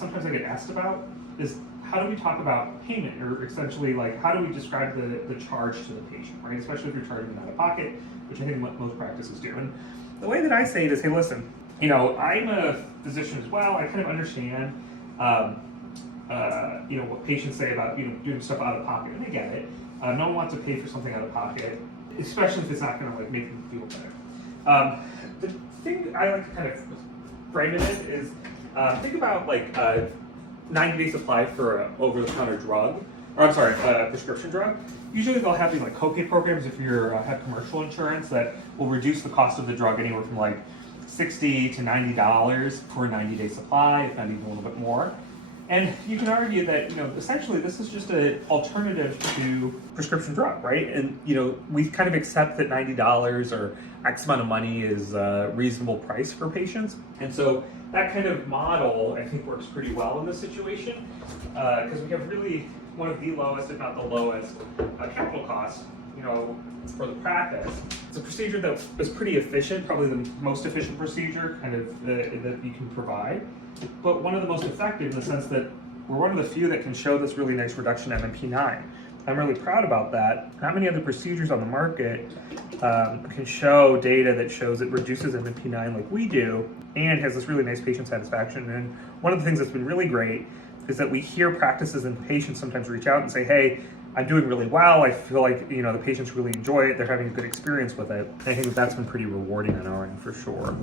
sometimes I get asked about is how do we talk about payment, or essentially like how do we describe the charge to the patient, right? Especially if you're charging them out of pocket, which I think most practices do. And the way that I say it is, hey, listen, you know, I'm a physician as well. I kind of understand, you know, what patients say about, you know, doing stuff out of pocket, and I get it. No one wants to pay for something out of pocket, especially if it's not going to like make them feel better. The thing I like to kind of frame it in is think about like 90-day supply for an over-the-counter drug, or I'm sorry, prescription drug. Usually they'll have these like copay programs if you have commercial insurance that will reduce the cost of the drug anywhere from like $60 to $90 for a 90-day supply, if not even a little bit more. And you can argue that, you know, essentially this is just an alternative to prescription drug, right? And, you know, we kind of accept that $90 or X amount of money is a reasonable price for patients. And so that kind of model, I think, works pretty well in this situation because we have really one of the lowest, if not the lowest, capital costs, you know, for the practice. It's a procedure that is pretty efficient, probably the most efficient procedure kind of that you can provide, but one of the most effective in the sense that we're one of the few that can show this really nice reduction in MMP9. I'm really proud about that. Not many other procedures on the market can show data that shows it reduces MMP9 like we do and has this really nice patient satisfaction. And one of the things that's been really great is that we hear practices and patients sometimes reach out and say, hey, I'm doing really well. I feel like, you know, the patients really enjoy it. They're having a good experience with it. And I think that that's been pretty rewarding on our end for sure.